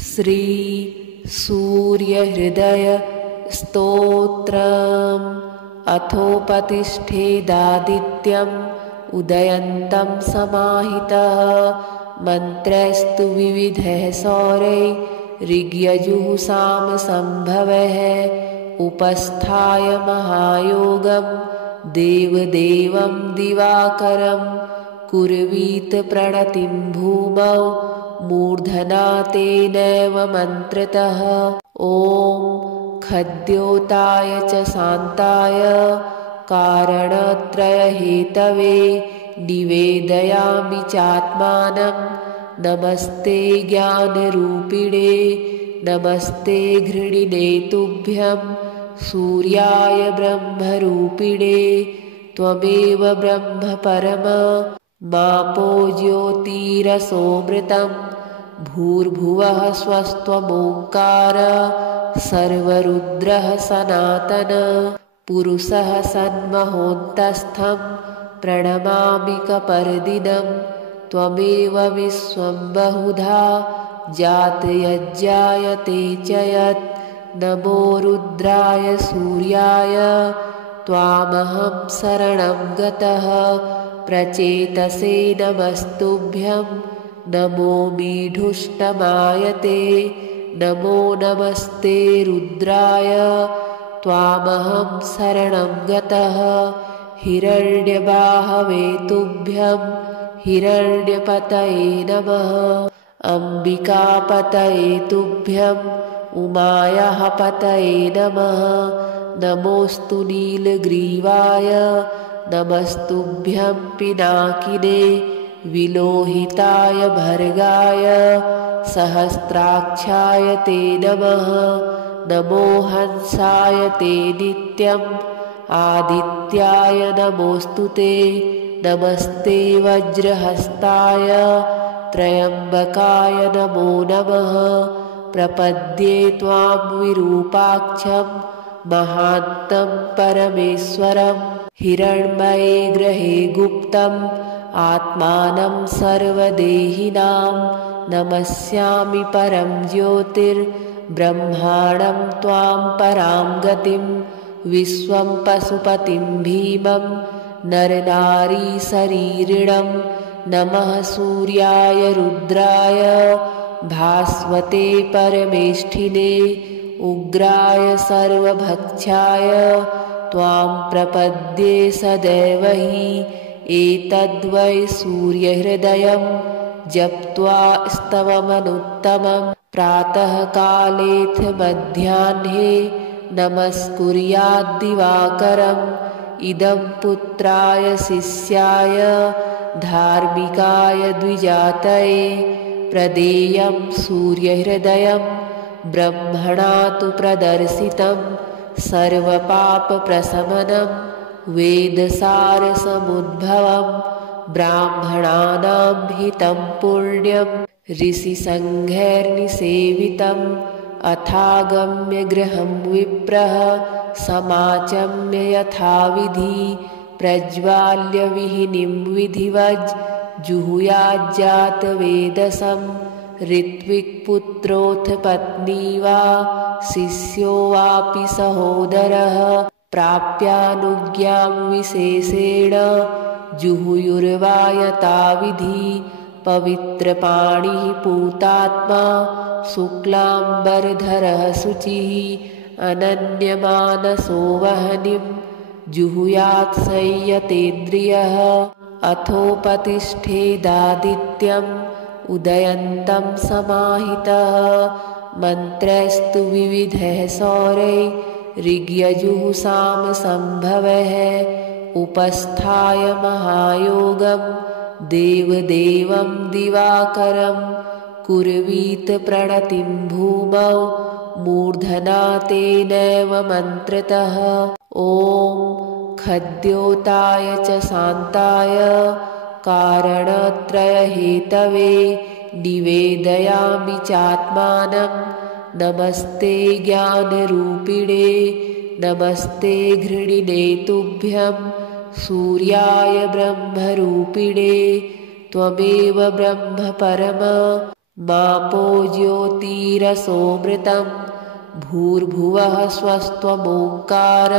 श्री सूर्यहृदय स्तोत्रम्। अथोपतिष्ठेदादित्यम् उदयन्तं समाहितः। मन्त्रस्तु विविधः सौरै ऋग्यजुः सामसंभवः। उपस्थाय महायोगं देवदेवं दिवाकरं। कुर्वीत प्रणतिं भूमौ मूर्धना तेनैव मन्त्रतः। ॐ खद्योताय च शान्ताय कारणत्रयहेतवे निवेदयामि चात्मानं। नमस्ते ज्ञानरूपिणे नमस्ते घृणिने तुभ्यं। सूर्याय ब्रह्मरूपिणे त्वमेव ब्रह्म परम। मापो ज्योतिरसोमृतं भूर्भुवः स्वस्त्वमोङ्कार। सर्वरुद्रः सनातन पुरुषः सन्महोन्तस्थं। प्रणमामि कपर्दिनं त्वमेव विश्वं बहुधा जातयज्जायते च यत्। नमो रुद्राय सूर्याय त्वामहं शरणं गतः। प्रचेतसे नमस्तुभ्यं नमो मीढुष्टमाय ते। नमो नमस्ते रुद्राय त्वामहं शरणं गतः। हिरण्यबाहवे तुभ्यं हिरण्यपतये नमः। अम्बिकापतये तुभ्यं उमायाः पतये नमः। नमोऽस्तु नीलग्रीवाय नमस्तुभ्यं पिनाकिने। विलोहिताय भर्गाय सहस्राक्षाय ते नमः। नमो हंसाय ते नित्यम् आदित्याय नमोऽस्तु ते। नमस्ते वज्रहस्ताय त्र्यम्बकाय नमो नमः। प्रपद्ये त्वां विरूपाक्षं महान्तं परमेश्वरम्। हिरण्मये ग्रहे गुप्तम् आत्मानं सर्वदेहिनां। नमस्यामि परं ज्योतिर्ब्रह्माणं त्वां परां गतिं। विश्वं पशुपतिं भीमं नरनारीशरीरिणं। नमः सूर्याय रुद्राय भास्वते परमेष्ठिने। उग्राय सर्वभक्षाय त्वां प्रपद्ये सदैव हि। एतद्वै सूर्यहृदयं जप्त्वा स्तवमनुत्तमं। प्रातःकालेऽथ मध्याह्ने नमस्कुर्याद्दिवाकरम्। इदं पुत्राय शिष्याय धार्मिकाय द्विजातये। प्रदेयं सूर्यहृदयं ब्रह्मणा तु प्रदर्शितं। सर्वपापप्रशमनं वेदसारसमुद्भवं। ब्राह्मणानां हितं पुण्यं ऋषिसङ्घैर्निसेवितम्। अथागम्य गृहं विप्रः समाचम्य यथाविधि। प्रज्वाल्य विहिनीं विधिवज् जुहुयाज्जातवेदसं। ऋत्विक्पुत्रोऽथ पत्नी वा शिष्यो वापि सहोदरः। प्राप्यानुज्ञां विशेषेण जुहुयुर्वा यथाविधि। पवित्रपाणिः पूतात्मा शुक्लाम्बरधरः शुचिः। अनन्यमानसो वह्निं जुहुयात् संयतेन्द्रियः। अथोपतिष्ठेदादित्यम् उदयन्तं समाहितः। मन्त्रस्तु विविधः सौरै ऋग्यजुः सामसंभवः। उपस्थाय महायोगं देवदेवं दिवाकरं। कुर्वीत प्रणतिं भूमौ मूर्धना तेनैव मन्त्रतः। ॐ खद्योताय च शान्ताय कारणत्रयहेतवे निवेदयामि चात्मानं। नमस्ते ज्ञानरूपिणे नमस्ते घृणिने तुभ्यं। सूर्याय ब्रह्मरूपिणे त्वमेव ब्रह्म परम। मापो ज्योतिरसोमृतं भूर्भुवः स्वस्त्वमोङ्कार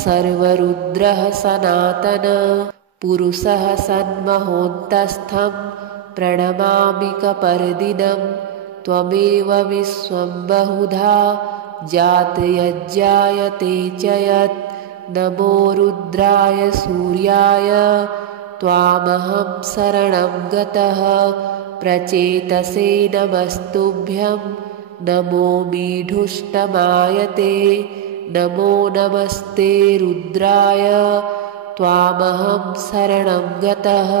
सर्वरुद्रः सनातन पुरुषः सन्महोन्तस्थं प्रणमामि कपर्दिनं त्वमेव विश्वं बहुधा जातयज्जायते च यत् नमो रुद्राय सूर्याय त्वामहं शरणं गतः प्रचेतसे नमस्तुभ्यं नमो मीढुष्टमायते नमो नमस्ते रुद्राय त्वामहं शरणं गतः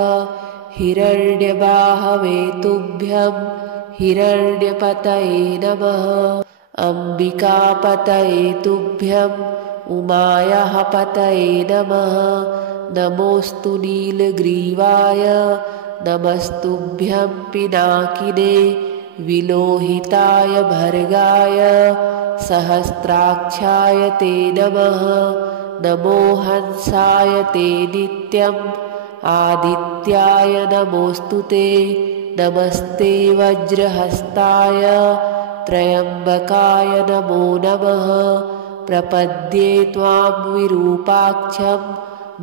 हिरण्यबाहवे तुभ्यं हिरण्यपतये नमः अम्बिकापतये तुभ्यं उमायाः पतये नमः नमोऽस्तु नीलग्रीवाय नमस्तुभ्यं पिनाकिने विलोहिताय भर्गाय सहस्राक्षाय ते नमः नमो हंसाय ते नित्यम् आदित्याय नमोऽस्तु ते नमस्ते वज्रहस्ताय त्र्यम्बकाय नमो नमः प्रपद्ये त्वां विरूपाक्षं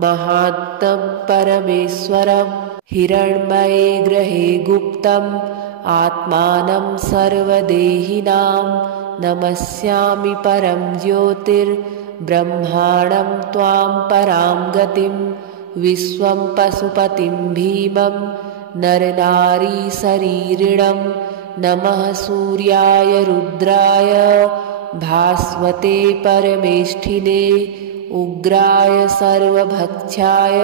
महान्तं परमेश्वरं हिरण्मये ग्रहे गुप्तम् आत्मानं सर्वदेहिनां नमस्यामि परं ज्योतिर्ब्रह्माणं त्वां परां गतिं विश्वं पशुपतिं भीमं नरनारीशरीरिणं नमः सूर्याय रुद्राय भास्वते परमेष्ठिने उग्राय सर्वभक्षाय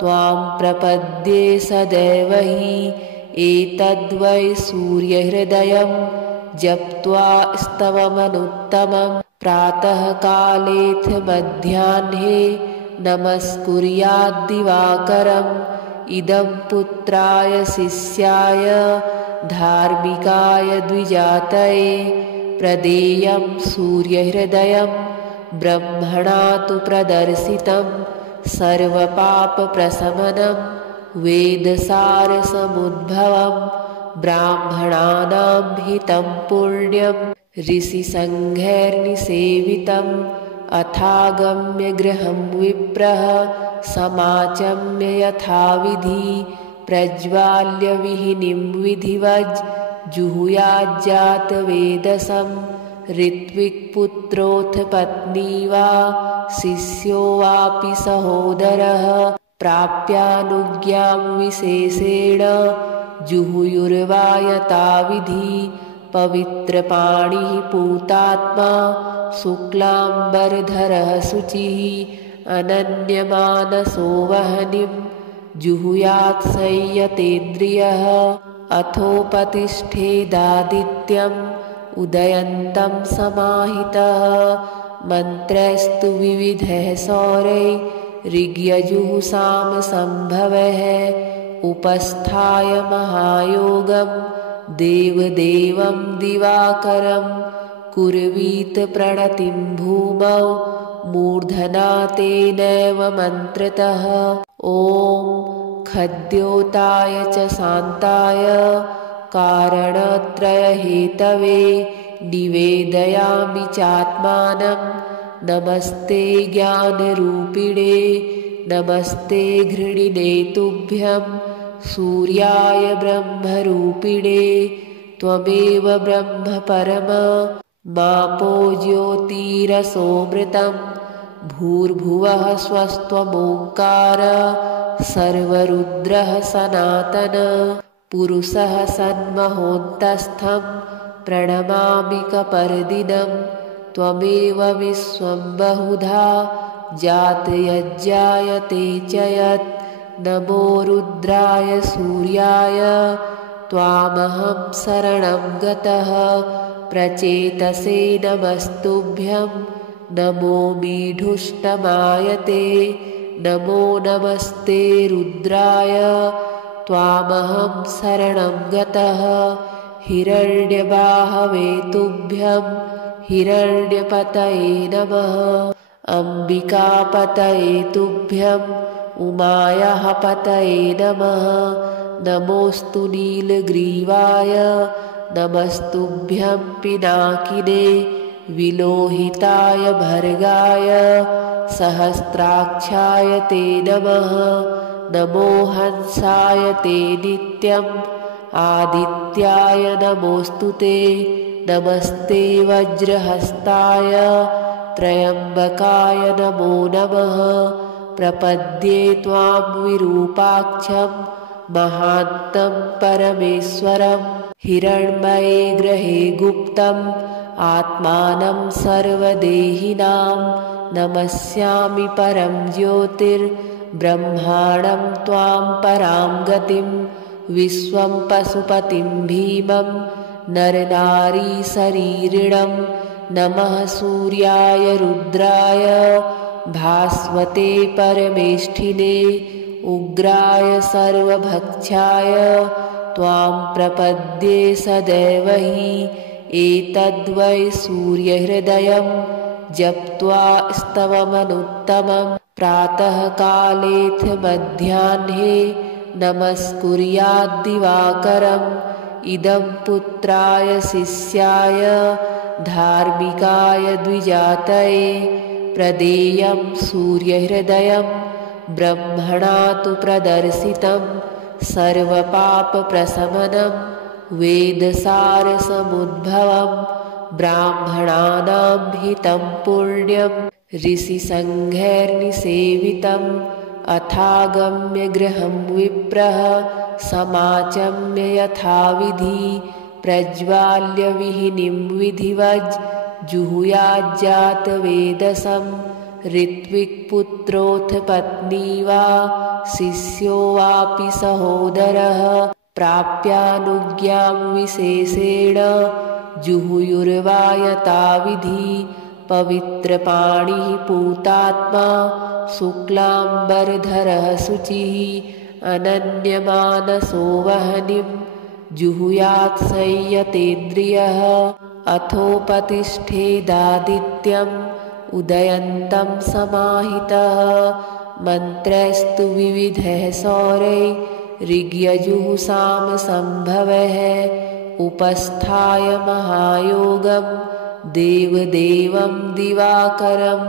त्वां प्रपद्ये सदैव हि एतद्वै सूर्यहृदयं जप्त्वा स्तवमनुत्तमं प्रातःकालेऽथ मध्याह्ने नमस्कुर्याद्दिवाकरम् इदं पुत्राय शिष्याय धार्मिकाय द्विजातये प्रदेयं सूर्यहृदयं ब्रह्मणा तु प्रदर्शितं सर्वपापप्रशमनं वेदसारसमुद्भवं ब्राह्मणानां हितं पुण्यं ऋषिसङ्घैर्निसेवितम् अथागम्य गृहं विप्रः समाचम्य यथाविधि प्रज्वाल्य विहिनीं विधिवज् जुहुयाज्जातवेदसं ऋत्विक्पुत्रोऽथ पत्नी वा शिष्यो वापि सहोदरः प्राप्यानुज्ञां विशेषेण जुहुयुर्वा यथाविधि पवित्रपाणिः पूतात्मा शुक्लाम्बरधरः शुचिः अनन्यमानसो वह्निं जुहुयात् संयतेन्द्रियः अथोपतिष्ठेदादित्यम् उदयन्तं समाहितः मन्त्रैस्तु विविधैः सौरैः ऋग्यजुःसामसम्भवैः उपस्थाय महायोगं देवदेवं दिवाकरं कुर्वीत प्रणतिं भूमौ मूर्धना तेनैव मन्त्रतः ॐ खद्योताय च शान्ताय कारणत्रयहेतवे निवेदयामि चात्मानं नमस्ते ज्ञानरूपिणे नमस्ते घृणिने तुभ्यं सूर्याय ब्रह्मरूपिणे त्वमेव ब्रह्म परम मापो ज्योतिरसोमृतं भूर्भुवः स्वस्त्वमोङ्कार सर्वरुद्रः सनातन पुरुषः सन्महोन्तस्थं प्रणमामि कपर्दिनं त्वमेव विश्वं बहुधा जातयज्जायते च यत् नमो रुद्राय सूर्याय त्वामहं शरणं गतः प्रचेतसे नमस्तुभ्यं नमो मीढुष्टमायते नमो नमस्ते रुद्राय त्वामहं शरणं गतः हिरण्यबाहवे तुभ्यं हिरण्यपतये नमः अम्बिकापतये तुभ्यं उमायाः पतये नमः। नमोऽस्तु नीलग्रीवाय नमस्तुभ्यं पिनाकिने विलोहिताय भर्गाय सहस्राक्षाय ते नमः। नमो हंसाय ते नित्यम् आदित्याय नमोऽस्तु ते। नमस्ते वज्रहस्ताय त्र्यम्बकाय नमो नमः। प्रपद्ये त्वां विरूपाक्षं महान्तं परमेश्वरं। हिरण्मये ग्रहे गुप्तम् आत्मानं सर्वदेहिनां नमस्यामि परं ज्योतिर्ब्रह्माणं त्वां परां गतिं। विश्वं पशुपतिं भीमं नरनारीशरीरिणं। नमः सूर्याय रुद्राय भास्वते परमेष्ठिने उग्राय सर्वभक्षाय त्वां प्रपद्ये सदैव हि। एतद्वै सूर्यहृदयं जप्त्वा स्तवमनुत्तमं प्रातःकालेऽथ मध्याह्ने नमस्कुर्याद्दिवाकरम्। इदं पुत्राय शिष्याय धार्मिकाय द्विजातये प्रदेयं सूर्यहृदयं ब्रह्मणा तु प्रदर्शितं। सर्वपापप्रशमनं वेदसारसमुद्भवं ब्राह्मणानां हितं पुण्यं ऋषिसङ्घैर्निसेवितम्। अथागम्य गृहं विप्रः समाचम्य यथाविधि प्रज्वाल्य विहिनीं विधिवज् जुहुयाज्जातवेदसं। ऋत्विक्पुत्रोऽथ पत्नी वा शिष्यो वापि सहोदरः प्राप्यानुज्ञां विशेषेण जुहुयुर्वा यथाविधि। पवित्रपाणिः पूतात्मा शुक्लाम्बरधरः शुचिः अनन्यमानसो वह्निं जुहुयात् संयतेन्द्रियः। अथोपतिष्ठेदादित्यम् उदयन्तं समाहितः। मन्त्रैस्तु विविधैः सौरैः ऋग्यजुः सामसम्भवैः। उपस्थाय महायोगं देवदेवं दिवाकरं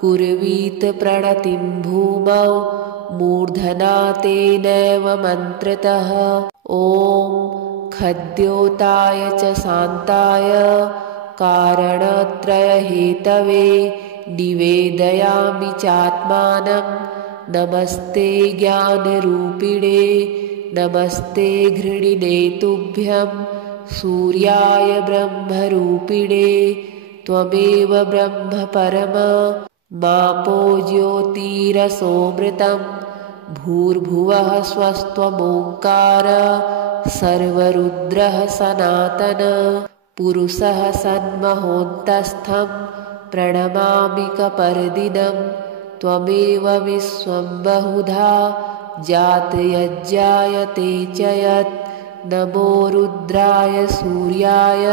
कुर्वीत प्रणतिं भूमौ मूर्धना तेनैव मन्त्रतः। ॐ खद्योताय च शान्ताय कारणत्रयहेतवे निवेदयामि चात्मानं। नमस्ते ज्ञानरूपिणे नमस्ते घृणिने तुभ्यं। सूर्याय ब्रह्मरूपिणे त्वमेव ब्रह्म परम मापो ज्योतिरसोमृतं। भूर्भुवः स्वस्त्वमोङ्कार सर्वरुद्रः सनातन पुरुषः सन्महोन्तस्थं प्रणमामि कपर्दिनं। त्वमेव विश्वं बहुधा जातयज्जायते च यत्। नमो रुद्राय सूर्याय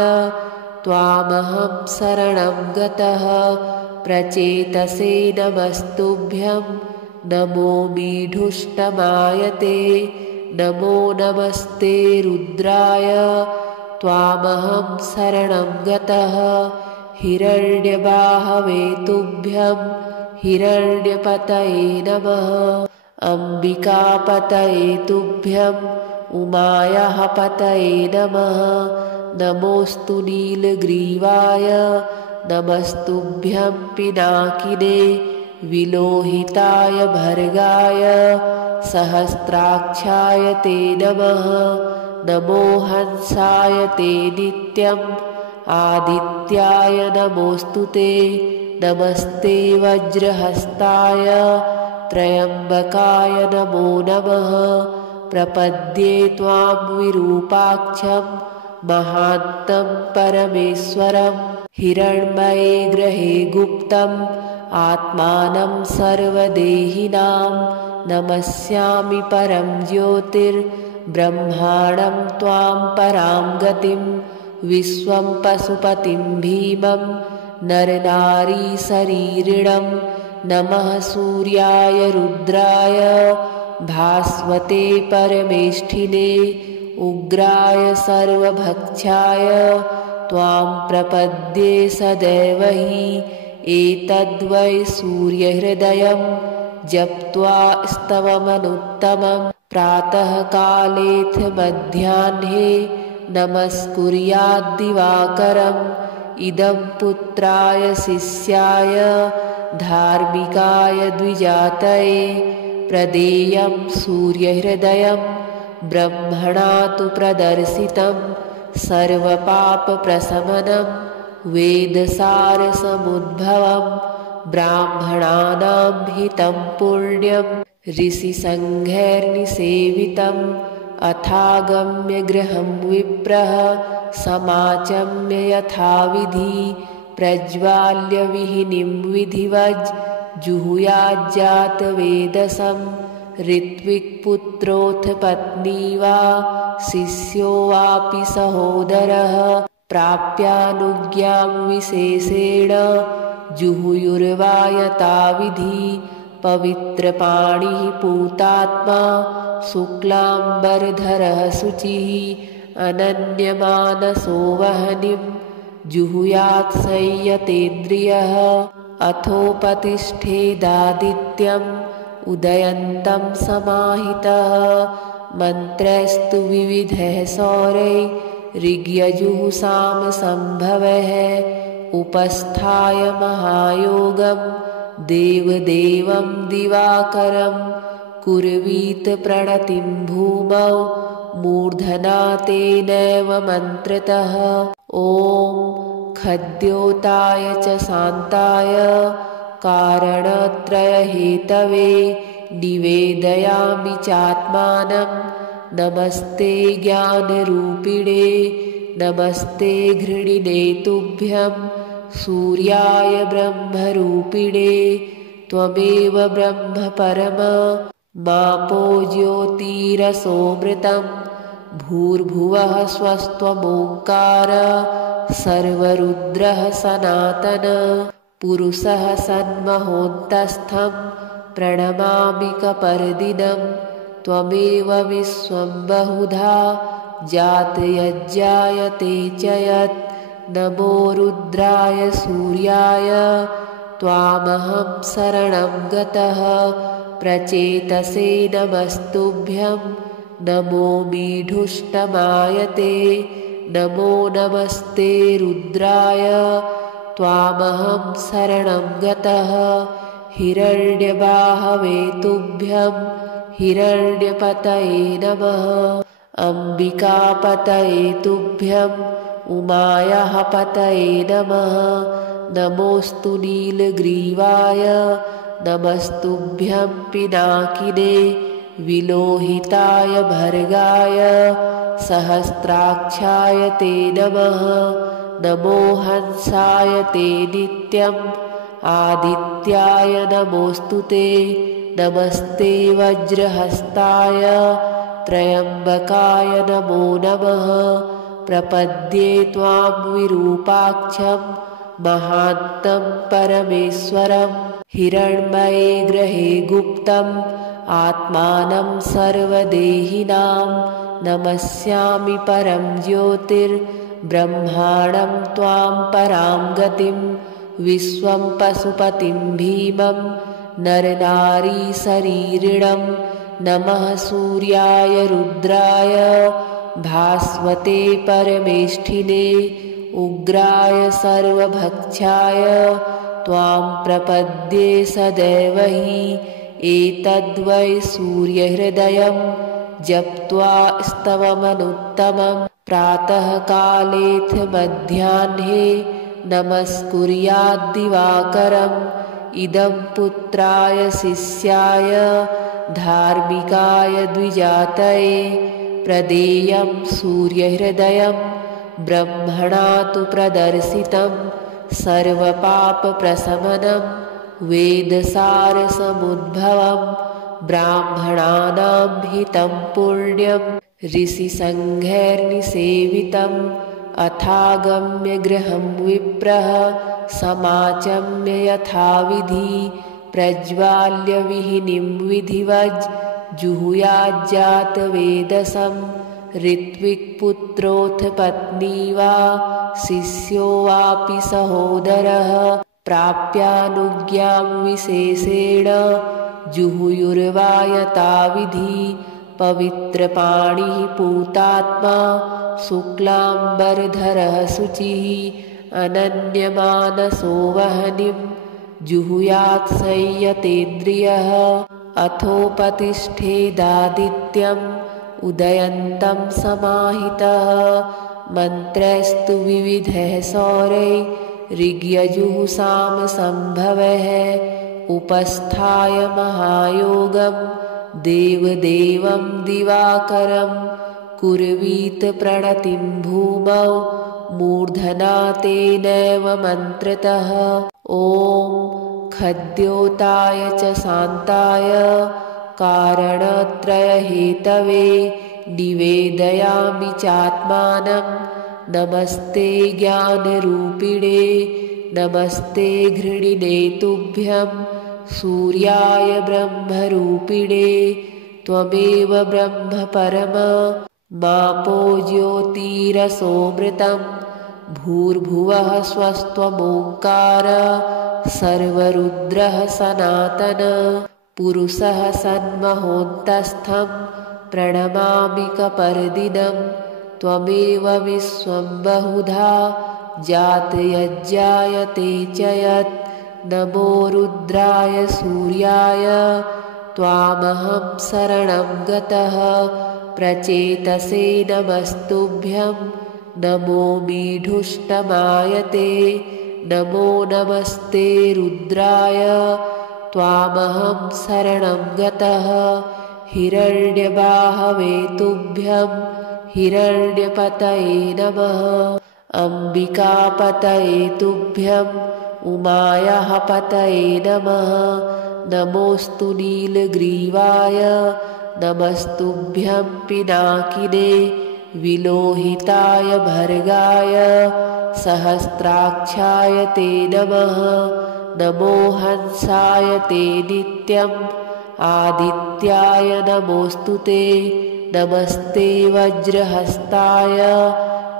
त्वामहं शरणं गतः। प्रचेतसे नमस्तुभ्यं नमो मीढुष्टमाय ते। नमो नमस्ते रुद्राय त्वामहं शरणं गतः। हिरण्यबाहवे तुभ्यं हिरण्यपतये नमः। अम्बिकापतये तुभ्यं उमायाः पतये नमः। नमोऽस्तु नीलग्रीवाय नमस्तुभ्यं पिनाकिने विलोहिताय भर्गाय सहस्राक्षाय ते नमः। नमो हंसाय ते नित्यम् आदित्याय नमोऽस्तु ते। नमस्ते वज्रहस्ताय त्र्यम्बकाय नमो नमः। प्रपद्ये त्वां विरूपाक्षं महान्तं परमेश्वरं। हिरण्मये ग्रहे गुप्तम् आत्मानं सर्वदेहिनां नमस्यामि परं ज्योतिर्ब्रह्माणं त्वां परां गतिं। विश्वं पशुपतिं भीमं नरनारीशरीरिणं नमः सूर्याय रुद्राय भास्वते परमेष्ठिने उग्राय सर्वभक्षाय त्वां प्रपद्ये सदैव हि एतद्वै सूर्यहृदयं जप्त्वा स्तवमनुत्तमं प्रातःकालेऽथ मध्याह्ने नमस्कुर्याद्दिवाकरम् इदं पुत्राय शिष्याय धार्मिकाय द्विजातये प्रदेयं सूर्यहृदयं ब्रह्मणा तु प्रदर्शितं सर्वपापप्रशमनं वेदसारसमुद्भवं ब्राह्मणानां हितं पुण्यं ऋषिसङ्घैर्निसेवितम् अथागम्य गृहं विप्रः समाचम्य यथाविधि प्रज्वाल्य विहिनीं विधिवज् जुहुयाज्जातवेदसं ऋत्विक्पुत्रोऽथ पत्नी वा शिष्यो वापि सहोदरः प्राप्यानुज्ञां विशेषेण जुहुयुर्वा यथाविधि पवित्रपाणिः पूतात्मा शुक्लाम्बरधरः शुचिः अनन्यमानसो वह्निं जुहुयात् संयतेन्द्रियः अथोपतिष्ठेदादित्यम् उदयन्तं समाहितः मन्त्रैस्तु विविधैः सौरैः ऋग्यजुःसामसम्भवैः उपस्थाय महायोगं देवदेवं दिवाकरं कुर्वीत प्रणतिं भूमौ मूर्धना तेनैव मन्त्रतः ॐ खद्योताय च शान्ताय कारणत्रयहेतवे निवेदयामि चात्मानं नमस्ते ज्ञानरूपिणे नमस्ते घृणिने तुभ्यं सूर्याय ब्रह्मरूपिणे त्वमेव ब्रह्म परम मापो ज्योतिरसोमृतं भूर्भुवः स्वस्त्वमोङ्कार सर्वरुद्रः सनातन पुरुषः सन्महोन्तस्थं प्रणमामि कपर्दिनं त्वमेव विश्वं बहुधा जातयज्जायते च यत् नमो रुद्राय सूर्याय त्वामहं शरणं गतः प्रचेतसे नमस्तुभ्यं नमो मीढुष्टमायते नमो नमस्ते रुद्राय त्वामहं शरणं गतः हिरण्यबाहवे तुभ्यं हिरण्यपतये नमः अम्बिकापतये तुभ्यम् उमायाः पतये नमः नमोऽस्तु नीलग्रीवाय नमस्तुभ्यं पिनाकिने विलोहिताय भर्गाय सहस्राक्षाय ते नमः नमो हंसाय ते नित्यम् आदित्याय नमोऽस्तु ते नमस्ते वज्रहस्ताय त्र्यम्बकाय नमो नमः प्रपद्ये त्वां विरूपाक्षं महान्तं परमेश्वरं हिरण्मये ग्रहे गुप्तम् आत्मानं सर्वदेहिनां नमस्यामि परं ज्योतिर्ब्रह्माणं त्वां परां गतिं विश्वं पशुपतिं भीमं नरनारीशरीरिणं नमः सूर्याय रुद्राय भास्वते परमेष्ठिने उग्राय सर्वभक्षाय त्वां प्रपद्ये सदैव हि एतद्वै सूर्यहृदयं जप्त्वा स्तवमनुत्तमं प्रातःकालेऽथ मध्याह्ने नमस्कुर्याद्दिवाकरम् इदं पुत्राय शिष्याय धार्मिकाय द्विजातये प्रदेयं सूर्यहृदयं ब्रह्मणा तु प्रदर्शितं सर्वपापप्रशमनं वेदसारसमुद्भवं ब्राह्मणानां हितं पुण्यं ऋषिसङ्घैर्निसेवितम् अथागम्य गृहं विप्रः समाचम्य यथाविधि प्रज्वाल्य विहिनीं विधिवज् जुहुयाज्जातवेदसं ऋत्विक्पुत्रोऽथ पत्नी वा शिष्यो वापि सहोदरः प्राप्यानुज्ञां विशेषेण जुहुयुर्वा यथाविधि पवित्रपाणिः पूतात्मा शुक्लाम्बरधरः शुचिः अनन्यमानसो वह्निं जुहुयात् संयतेन्द्रियः अथोपतिष्ठेदादित्यम् उदयन्तं समाहितः मन्त्रस्तु विविधः सौरैर्यजुःसामसम्भवः उपस्थाय महायोगं देवदेवं दिवाकरं कुर्वीत प्रणतिं भूमौ मूर्धना तेनैव मन्त्रतः ॐ खद्योताय च शान्ताय कारणत्रयहेतवे निवेदयामि चात्मानं नमस्ते ज्ञानरूपिणे नमस्ते घृणिने तुभ्यं सूर्याय ब्रह्मरूपिणे त्वमेव ब्रह्म परम मापो ज्योतिरसोमृतं भूर्भुवः स्वस्त्वमोङ्कार सर्वरुद्रः सनातन पुरुषः सन्महोन्तस्थं प्रणमामि कपर्दिनं त्वमेव विश्वं बहुधा जातयज्जायते च यत् नमो रुद्राय सूर्याय त्वामहं शरणं गतः प्रचेतसे नमस्तुभ्यं नमो मीढुष्टमायते नमो नमस्ते रुद्राय त्वामहं शरणं गतः हिरण्यबाहवे तुभ्यं हिरण्यपतये नमः अम्बिकापतये तुभ्यं उमायाः पतये नमः नमोऽस्तु नीलग्रीवाय नमस्तुभ्यं पिनाकिने विलोहिताय भर्गाय सहस्राक्षाय ते नमः नमो हंसाय ते नित्यम् आदित्याय नमोऽस्तु ते नमस्ते वज्रहस्ताय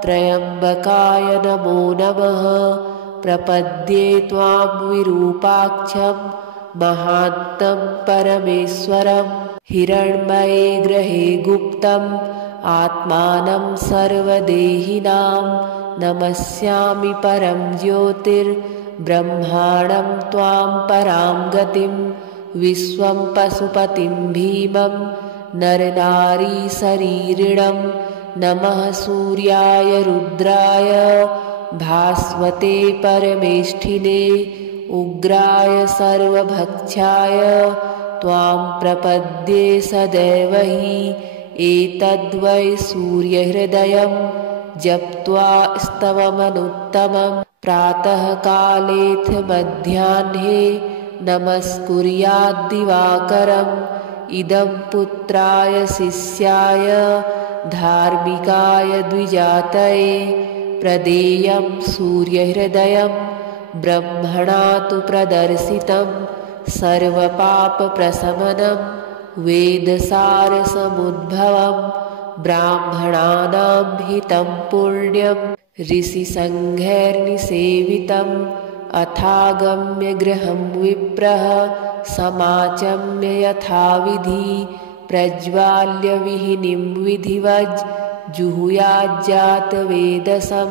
त्र्यम्बकाय नमो नमः प्रपद्ये त्वां विरूपाक्षं महान्तं परमेश्वरं हिरण्मये ग्रहे गुप्तम् आत्मानं सर्वदेहिनां नमस्यामि परं ज्योतिर्ब्रह्माणं त्वां परां गतिं विश्वं पशुपतिं भीमं नरनारीशरीरिणं नमः सूर्याय रुद्राय भास्वते परमेष्ठिने उग्राय सर्वभक्षाय त्वां प्रपद्ये सदैव हि एतद्वै सूर्यहृदयं जप्त्वा स्तवमनुत्तमं प्रातःकालेऽथ मध्याह्ने नमस्कुर्याद्दिवाकरम् इदं पुत्राय शिष्याय धार्मिकाय द्विजातये प्रदेयं सूर्यहृदयं ब्रह्मणा तु प्रदर्शितं सर्वपापप्रशमनं वेदसारसमुद्भवं ब्राह्मणानां हितं पुण्यं ऋषिसङ्घैर्निसेवितम् अथागम्य गृहं विप्रः समाचम्य यथाविधि प्रज्वाल्य विहिनीं विधिवज् जुहुयाज्जातवेदसं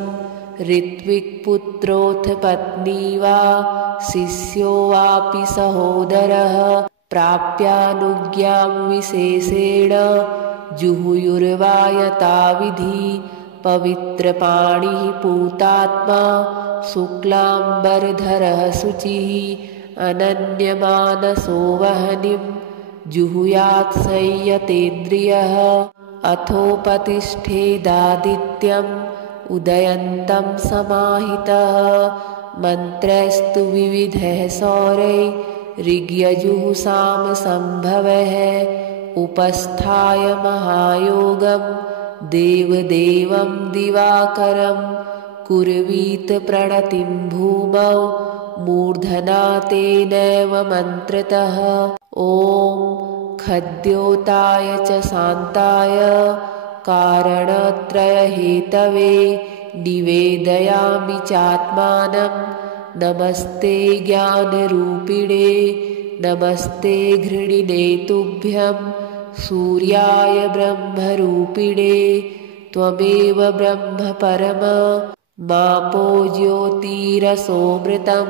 ऋत्विक्पुत्रोऽथ पत्नी वा शिष्यो वापि सहोदरः प्राप्यानुज्ञां विशेषेण जुहुयुर्वा यथाविधि पवित्रपाणिः पूतात्मा शुक्लाम्बरधरः शुचिः अनन्यमानसो वह्निं जुहुयात् संयतेन्द्रियः अथोपतिष्ठेदादित्यम् उदयन्तं समाहितः मन्त्रस्तु विविधः सौरैर्यजुःसामसम्भवः उपस्थाय महायोगं देवदेवं दिवाकरं कुर्वीत प्रणतिं भूमौ मूर्धना तेनैव मन्त्रतः। ॐ खद्योताय च शान्ताय कारणत्रयहेतवे निवेदयामि चात्मानं। नमस्ते ज्ञानरूपिणे नमस्ते घृणिने तुभ्यं। सूर्याय ब्रह्मरूपिणे त्वमेव ब्रह्म परम। मापो ज्योतिरसोमृतं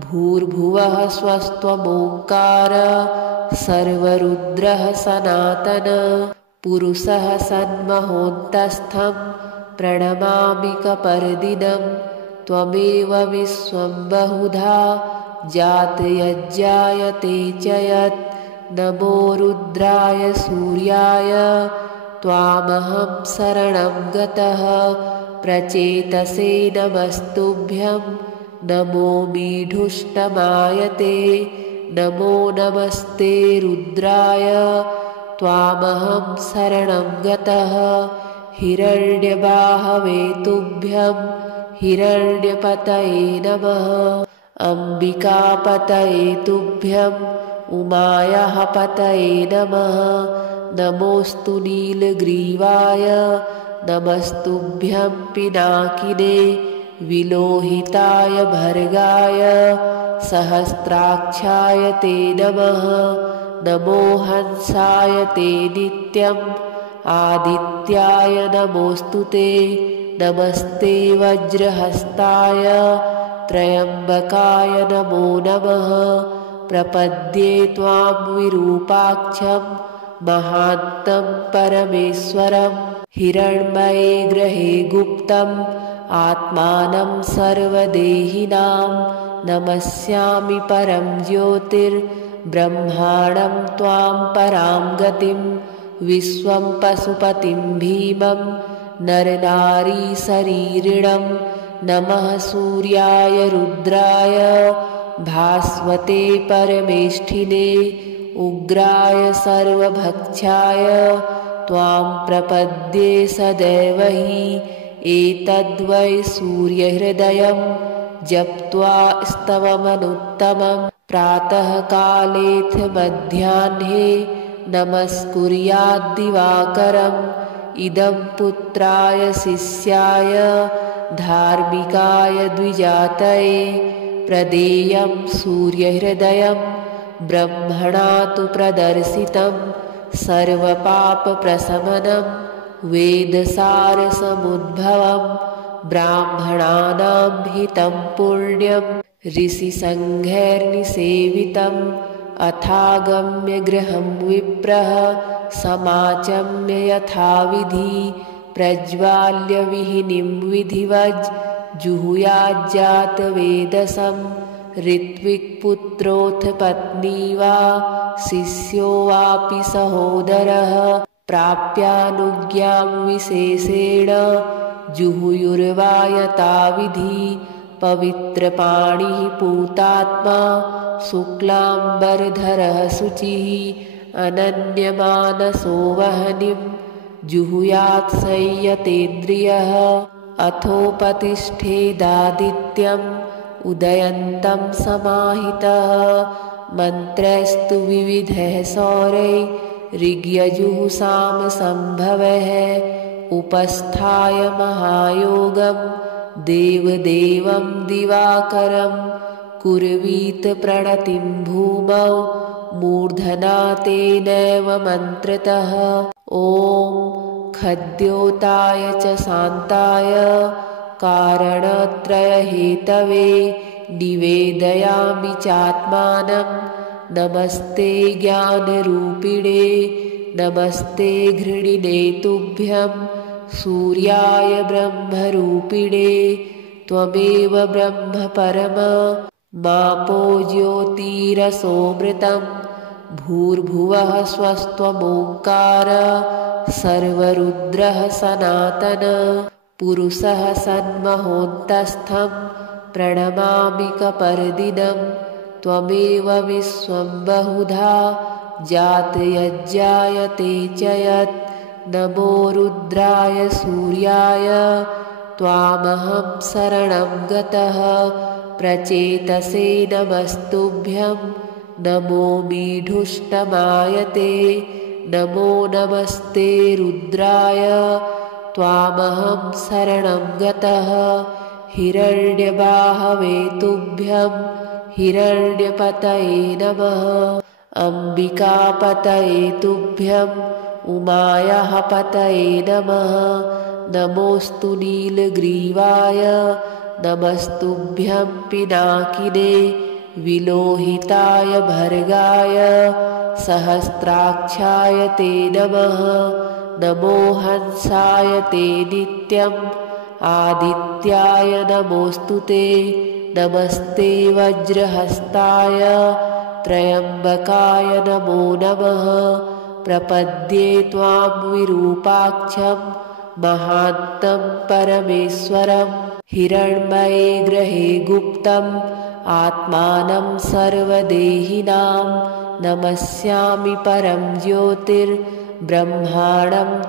भूर्भुवः स्वस्त्वमोङ्कार। सर्वरुद्रः सनातन पुरुषः सन्महोन्तस्थं प्रणमामि कपर्दिनं। त्वमेव विश्वं बहुधा जातयज्जायते च यत्। नमो रुद्राय सूर्याय त्वामहं शरणं गतः। प्रचेतसे नमस्तुभ्यं नमो मीढुष्टमाय ते। नमो नमस्ते रुद्राय त्वामहं शरणं गतः। हिरण्यबाहवे तुभ्यं हिरण्यपतये नमः। अम्बिकापतये तुभ्यं उमायाः पतये नमः। नमोऽस्तु नीलग्रीवाय नमस्तुभ्यं पिनाकिने। विलोहिताय भर्गाय सहस्राक्षाय ते नमः। नमो हंसाय ते नित्यम् आदित्याय नमोऽस्तु ते। नमस्ते वज्रहस्ताय त्र्यम्बकाय नमो नमः। प्रपद्ये त्वां विरूपाक्षं महान्तं परमेश्वरं। हिरण्मये ग्रहे गुप्तम् आत्मानं सर्वदेहिनां। नमस्यामि परं ज्योतिर्ब्रह्माणं त्वां परां गतिं। विश्वं पशुपतिं भीमं नरनारीशरीरिणं। नमः सूर्याय रुद्राय भास्वते परमेष्ठिने। उग्राय सर्वभक्षाय त्वां प्रपद्ये सदैव हि। एतद्वै सूर्यहृदयं जप्त्वा स्तवमनुत्तमं। प्रातःकालेऽथ मध्याह्ने नमस्कुर्याद्दिवाकरम्। इदं पुत्राय शिष्याय धार्मिकाय द्विजातये। प्रदेयं सूर्यहृदयं ब्रह्मणा तु प्रदर्शितं। सर्वपापप्रशमनं वेदसारसमुद्भवं। ब्राह्मणानां हितं पुण्यं ऋषिसङ्घैर्निसेवितम्। अथागम्य गृहं विप्रः समाचम्य यथाविधि। प्रज्वाल्य विहिनीं विधिवज् जुहुयाज्जातवेदसं। ऋत्विक्पुत्रोऽथ पत्नी वा शिष्यो वापि सहोदरः। प्राप्यानुज्ञां विशेषेण जुहुयुर्वा यथाविधि। पवित्रपाणिः पूतात्मा शुक्लाम्बरधरः शुचिः। अनन्यमानसो वह्निं जुहुयात् संयतेन्द्रियः। अथोपतिष्ठेदादित्यम् उदयन्तं समाहितः। मन्त्रैस्तु विविधैः सौरैः ऋग्यजुःसामसम्भवैः। उपस्थाय महायोगं देवदेवं दिवाकरं। कुर्वीत प्रणतिं भूमौ मूर्धना तेनैव मन्त्रतः। ॐ खद्योताय च शान्ताय कारणत्रयहेतवे निवेदयामि चात्मानं। नमस्ते ज्ञानरूपिणे नमस्ते घृणिने तुभ्यं। सूर्याय ब्रह्मरूपिणे त्वमेव ब्रह्म परम। मापो ज्योतिरसोमृतं भूर्भुवः स्वस्त्वमोङ्कार। सर्वरुद्रः सनातन पुरुषः सन्महोन्तस्थं प्रणमामि कपर्दिनं। त्वमेव विश्वं बहुधा जातयज्जायते च यत्। नमो रुद्राय सूर्याय त्वामहं शरणं गतः प्रचेतसे नमस्तुभ्यं नमो मीढुष्टमाय ते नमो नमस्ते रुद्राय त्वामहं शरणं गतः हिरण्यबाहवे तुभ्यं हिरण्यपतये नमः अम्बिकापतये तुभ्यं उमायाः पतये नमः नमोऽस्तु नीलग्रीवाय नमस्तुभ्यं पिनाकिने विलोहिताय भर्गाय सहस्राक्षाय ते नमः नमो हंसाय ते नित्यम् आदित्याय नमोऽस्तु ते नमस्ते वज्रहस्ताय त्र्यम्बकाय नमो नमः प्रपद्ये त्वां विरूपाक्षं महान्तं परमेश्वरं हिरण्मये ग्रहे गुप्तम् आत्मानं सर्वदेहिनां नमस्यामि परं ज्योतिर्ब्रह्माणं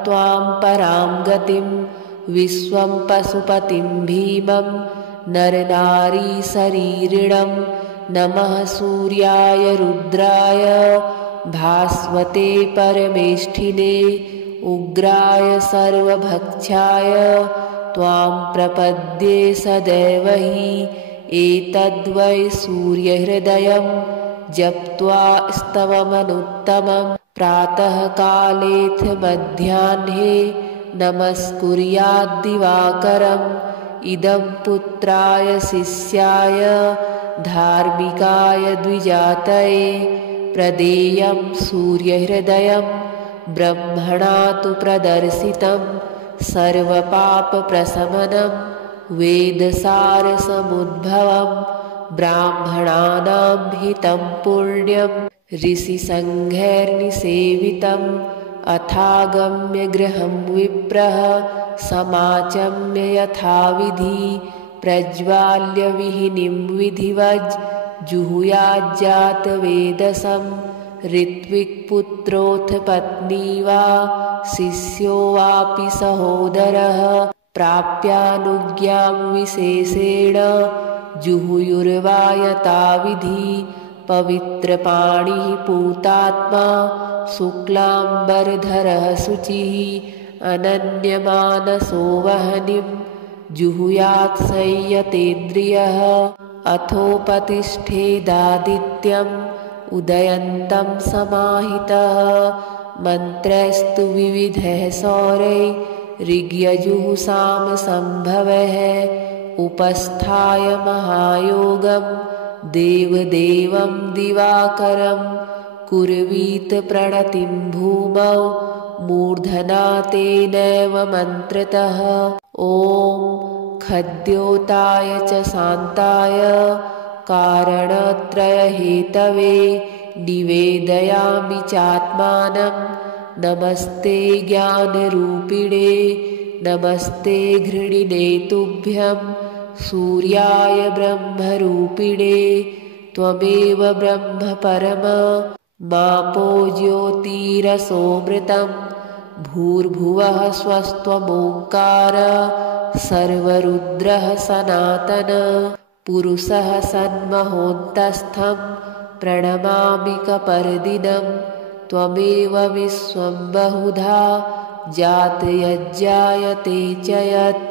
त्वां परां गतिं विश्वं पशुपतिं भीमं नरनारीशरीरिणं नमः सूर्याय रुद्राय भास्वते परमेष्ठिने उग्राय सर्वभक्षाय त्वां प्रपद्ये सदैव हि एतद्वै सूर्यहृदयं जप्त्वा स्तवमनुत्तमं प्रातःकालेऽथ मध्याह्ने नमस्कुर्याद्दिवाकरम् इदं पुत्राय शिष्याय धार्मिकाय द्विजातये प्रदेयं सूर्यहृदयं ब्रह्मणा तु प्रदर्शितं सर्वपापप्रशमनं वेदसारसमुद्भवं ब्राह्मणानां हितं पुण्यं ऋषिसङ्घैर्निसेवितम् अथागम्य गृहं विप्रः समाचम्य यथाविधि प्रज्वाल्य विहिनीं विधिवज् जुहुयाज्जातवेदसं ऋत्विक्पुत्रोऽथ पत्नी वा शिष्यो वापि सहोदरः प्राप्यानुज्ञां विशेषेण जुहुयुर्वा यथाविधि पवित्रपाणिः पूतात्मा शुक्लाम्बरधरः शुचिः अनन्यमानसो वह्निं जुहुयात् संयतेन्द्रियः अथोपतिष्ठेदादित्यम् उदयन्तं समाहितः मन्त्रैस्तु विविधैः सौरैः ऋग्यजुःसामसम्भवैः उपस्थाय महायोगं देवदेवं दिवाकरं कुर्वीत प्रणतिं भूमौ मूर्धना तेनैव मन्त्रतः ॐ खद्योताय च शान्ताय कारणत्रयहेतवे निवेदयामि चात्मानं नमस्ते ज्ञानरूपिणे नमस्ते घृणिने तुभ्यं सूर्याय ब्रह्मरूपिणे त्वमेव ब्रह्म परम मापो ज्योतिरसोऽमृतं भूर्भुवः स्वस्त्वमोङ्कार सर्वरुद्रः सनातन पुरुषः सन्महोन्तस्थं प्रणमामि कपर्दिनं त्वमेव विश्वं बहुधा जातयज्जायते च यत्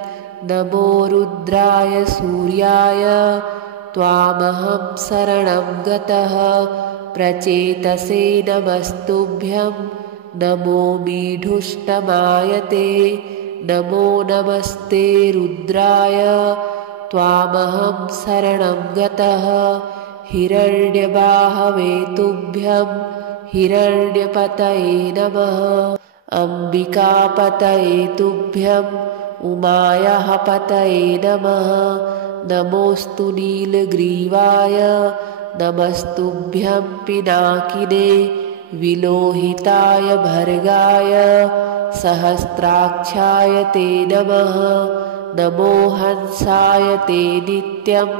नमो रुद्राय सूर्याय त्वामहं शरणं गतः प्रचेतसे नमस्तुभ्यं नमो मीढुष्टमाय ते नमो नमस्ते रुद्राय त्वामहं शरणं गतः हिरण्यबाहवे तुभ्यं हिरण्यपतये नमः अम्बिकापतये तुभ्यं उमायाः पतये नमः नमोऽस्तु नीलग्रीवाय नमस्तुभ्यं पिनाकिने विलोहिताय भर्गाय सहस्राक्षाय ते नमः नमो हंसाय ते नित्यम्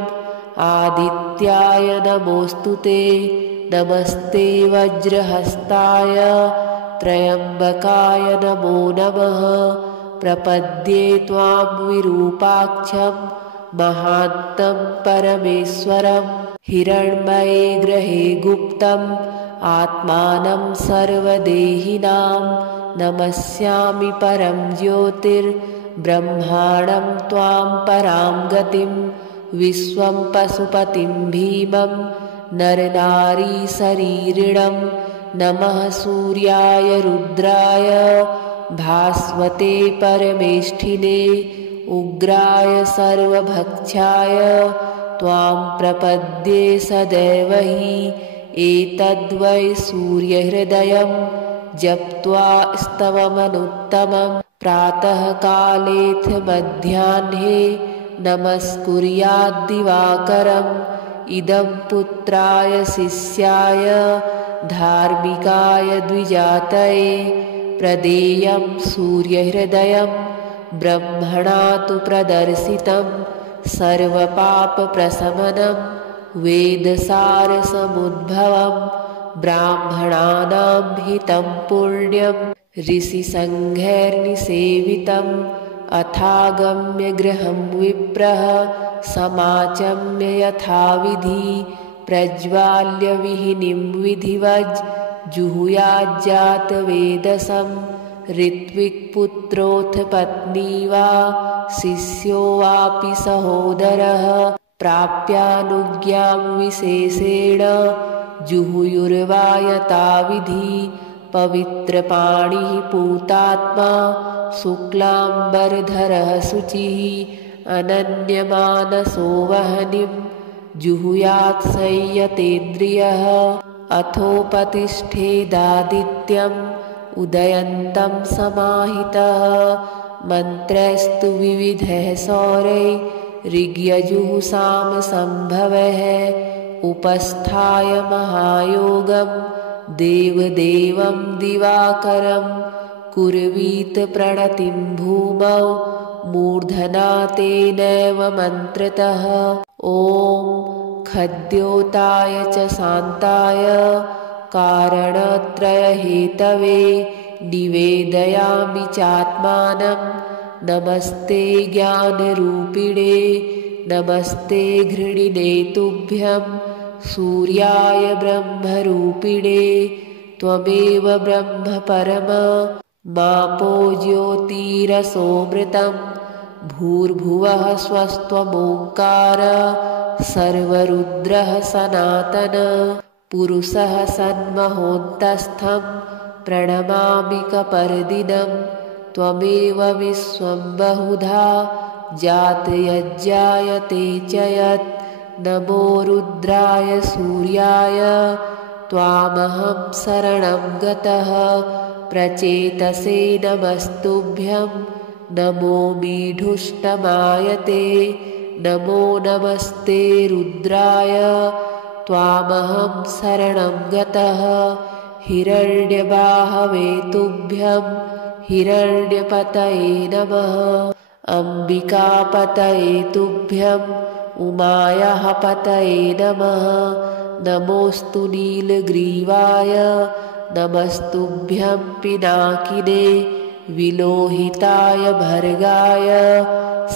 आदित्याय नमोऽस्तु ते नमस्ते वज्रहस्ताय त्र्यम्बकाय नमो नमः प्रपद्ये त्वां विरूपाक्षं महान्तं परमेश्वरं हिरण्मये ग्रहे गुप्तम् आत्मानं सर्वदेहिनां नमस्यामि परं ज्योतिर्ब्रह्माणं त्वां परां गतिं विश्वं पशुपतिं भीमं नरनारीशरीरिणं नमः सूर्याय रुद्राय भास्वते परमेष्ठिने उग्राय सर्वभक्षाय त्वां प्रपद्ये सदैव हि एतद्वै सूर्यहृदयं जप्त्वा स्तवमनुत्तमं प्रातःकालेऽथ मध्याह्ने नमस्कुर्याद्दिवाकरम् इदं पुत्राय शिष्याय धार्मिकाय द्विजातये प्रदेयं सूर्यहृदयं ब्रह्मणा तु प्रदर्शितं सर्वपापप्रशमनं वेदसारसमुद्भवं ब्राह्मणानां हितं पुण्यं ऋषिसङ्घैर्निसेवितम् अथागम्य गृहं विप्रः समाचम्य यथाविधि प्रज्वाल्य विहिनीं विधिवज् जुहुयाज्जातवेदसं ऋत्विक्पुत्रोऽथ पत्नी वा शिष्यो वापि सहोदरः प्राप्यानुज्ञां विशेषेण जुहुयुर्वा यथाविधि पवित्रपाणिः पूतात्मा शुक्लाम्बरधरः शुचिः अनन्यमानसो वह्निं जुहुयात् संयतेन्द्रियः अथोपतिष्ठेदादित्यम् उदयन्तं समाहितः मन्त्रैस्तु विविधैः सौरैः ऋग्यजुःसामसम्भवैः उपस्थाय महायोगं देवदेवं दिवाकरं कुर्वीत प्रणतिं भूमौ मूर्धना तेनैव मन्त्रतः ॐ खद्योताय च शान्ताय कारणत्रयहेतवे निवेदयामि चात्मानं नमस्ते ज्ञानरूपिणे नमस्ते घृणिने तुभ्यं सूर्याय ब्रह्मरूपिणे त्वमेव ब्रह्म परम मापो ज्योतिरसोमृतं भूर्भुवः स्वस्त्वमोङ्कार सर्वरुद्रः सनातन पुरुषः सन्महोन्तस्थं प्रणमामि कपर्दिनं त्वमेव विश्वं बहुधा जातयज्जायते च यत् नमो रुद्राय सूर्याय त्वामहं शरणं गतः प्रचेतसे नमस्तुभ्यं नमो मीढुष्टमायते नमो नमस्ते रुद्राय त्वामहं शरणं गतः हिरण्यबाहवे तुभ्यं हिरण्यपतये नमः अम्बिकापतये तुभ्यं उमायाः पतये नमः नमोऽस्तु नीलग्रीवाय नमस्तुभ्यं पिनाकिने विलोहिताय भर्गाय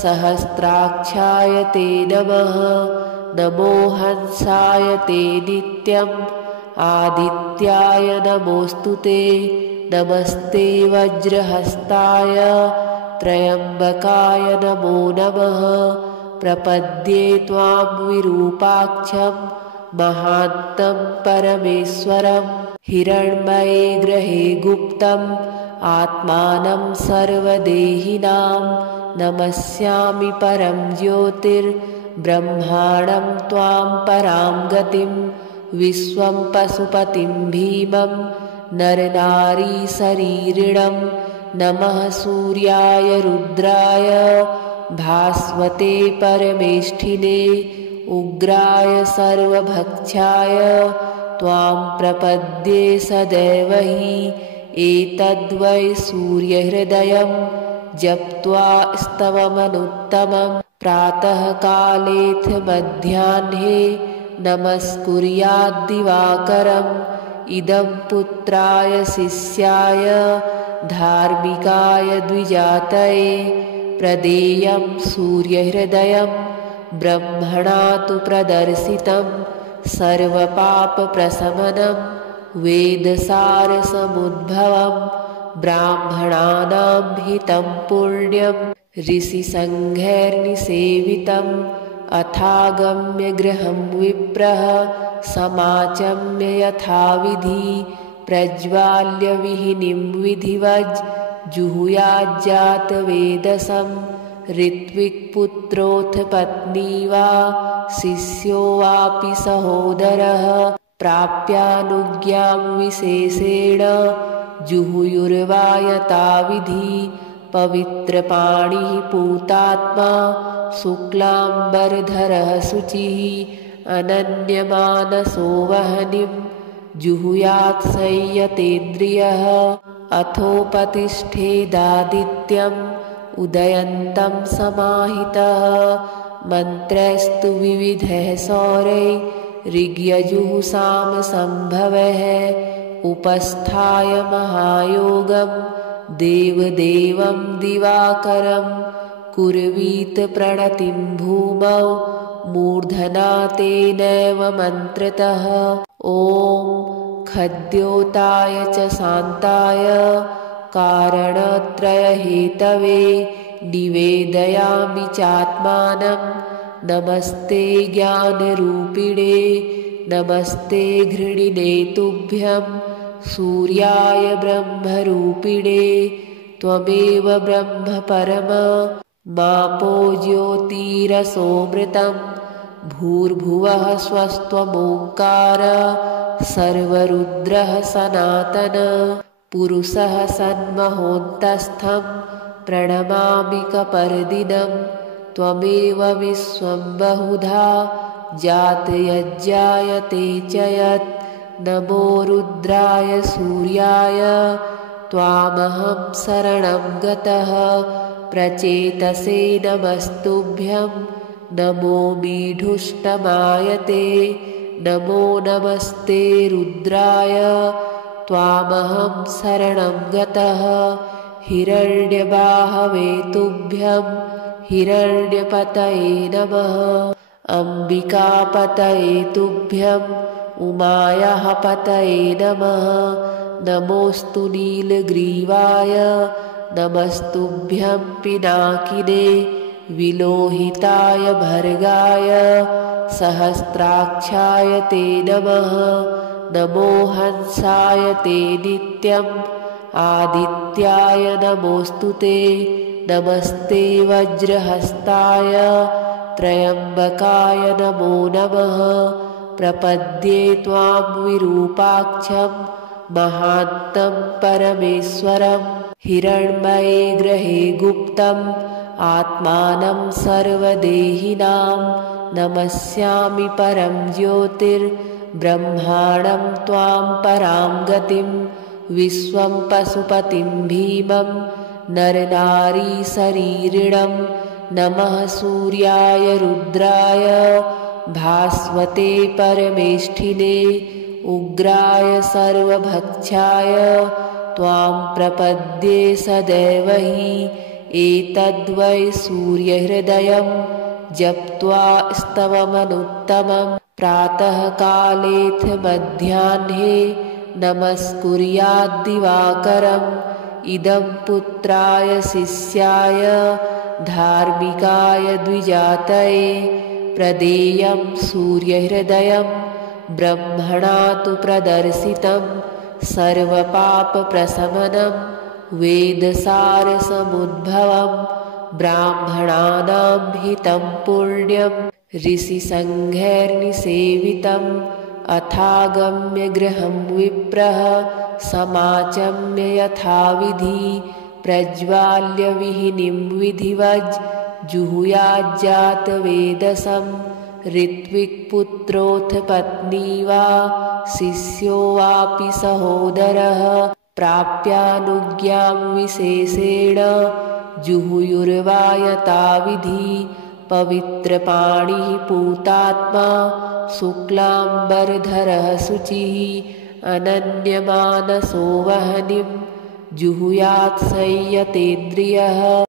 सहस्राक्षाय ते नमः नमो हंसाय ते नित्यम् आदित्याय नमोऽस्तु ते नमस्ते वज्रहस्ताय त्र्यम्बकाय नमो नमः प्रपद्ये त्वां विरूपाक्षं महान्तं परमेश्वरं हिरण्मये ग्रहे गुप्तम् आत्मानं सर्वदेहिनां नमस्यामि परं ज्योतिर्ब्रह्माणं त्वां परां गतिं विश्वं पशुपतिं भीमं नरनारीशरीरिणं नमः सूर्याय रुद्राय भास्वते परमेष्ठिने उग्राय सर्वभक्षाय त्वां प्रपद्ये सदैव हि एतद्वै सूर्यहृदयं जप्त्वा स्तवमनुत्तमं प्रातःकालेऽथ मध्याह्ने नमस्कुर्याद्दिवाकरम् इदं पुत्राय शिष्याय धार्मिकाय द्विजातये प्रदेयं सूर्यहृदयं ब्रह्मणा तु प्रदर्शितं सर्वपापप्रशमनं वेदसारसमुद्भवं ब्राह्मणानां हितं पुण्यं ऋषिसङ्घैर्निसेवितम् अथागम्य गृहं विप्रः समाचम्य यथाविधि प्रज्वाल्य विहिनीं विधिवज् जुहुयाज्जातवेदसं ऋत्विक्पुत्रोऽथ पत्नी वा शिष्यो वापि सहोदरः प्राप्यानुज्ञां विशेषेण जुहुयुर्वा यथाविधि पवित्रपाणिः पूतात्मा शुक्लाम्बरधरः शुचिः अनन्यमानसो वह्निं जुहुयात् संयतेन्द्रियः अथोपतिष्ठेदादित्यम् उदयन्तं समाहितः मन्त्रस्तु विविधः सौरैः ऋग्यजुःसामसम्भवः उपस्थाय महायोगं देवदेवं दिवाकरं कुर्वीत प्रणतिं भूमौ मूर्धना तेनैव मन्त्रतः ॐ खद्योताय च शान्ताय कारणत्रयहेतवे निवेदयामि चात्मानं नमस्ते ज्ञानरूपिणे नमस्ते घृणिने तुभ्यं सूर्याय ब्रह्मरूपिणे त्वमेव ब्रह्म परम मापो ज्योतिरसोमृतं भूर्भुवः स्वस्त्वमोङ्कार सर्वरुद्रः सनातन पुरुषः सन्महोन्तस्थं प्रणमामि कपर्दिनं त्वमेव विश्वं बहुधा जातयज्जायते च यत् नमो रुद्राय सूर्याय त्वामहं शरणं गतः प्रचेतसे नमस्तुभ्यं नमो मीढुष्टमायते नमो नमस्ते रुद्राय त्वामहं शरणं गतः हिरण्यबाहवे तुभ्यं हिरण्यपतये नमः अम्बिकापतये तुभ्यम् उमायाः पतये नमः नमोऽस्तु नीलग्रीवाय नमस्तुभ्यं पिनाकिने विलोहिताय भर्गाय सहस्राक्षाय ते नमः नमो हंसाय ते नित्यम् आदित्याय नमोऽस्तु ते नमस्ते वज्रहस्ताय त्र्यम्बकाय नमो नमः प्रपद्ये त्वां विरूपाक्षं महान्तं परमेश्वरं हिरण्मये ग्रहे गुप्तम् आत्मानं सर्वदेहिनां नमस्यामि परं ज्योतिर्ब्रह्माणं त्वां परां गतिं विश्वं पशुपतिं भीमं नरनारीशरीरिणं नमः सूर्याय रुद्राय भास्वते परमेष्ठिने उग्राय सर्वभक्षाय त्वां प्रपद्ये सदैव हि एतद्वै सूर्यहृदयं जप्त्वा स्तवमनुत्तमं प्रातःकालेऽथ मध्याह्ने नमस्कुर्याद्दिवाकरम् इदं पुत्राय शिष्याय धार्मिकाय द्विजातये प्रदेयं सूर्यहृदयं ब्रह्मणा तु प्रदर्शितं सर्वपापप्रशमनं वेदसारसमुद्भवं ब्राह्मणानां हितं पुण्यं ऋषिसङ्घैर्निसेवितम् अथागम्य गृहं विप्रः समाचम्य यथाविधि प्रज्वाल्य विहिनीं विधिवज् जुहुयाज्जातवेदसं ऋत्विक्पुत्रोऽथ पत्नी वा शिष्यो वापि सहोदरः प्राप्यानुज्ञां विशेषेण जुहुयुर्वा यथाविधि पवित्रपाणिः पूतात्मा शुक्लाम्बरधरः शुचिः अनन्यमानसो वह्निं जुहुयात् संयतेन्द्रियः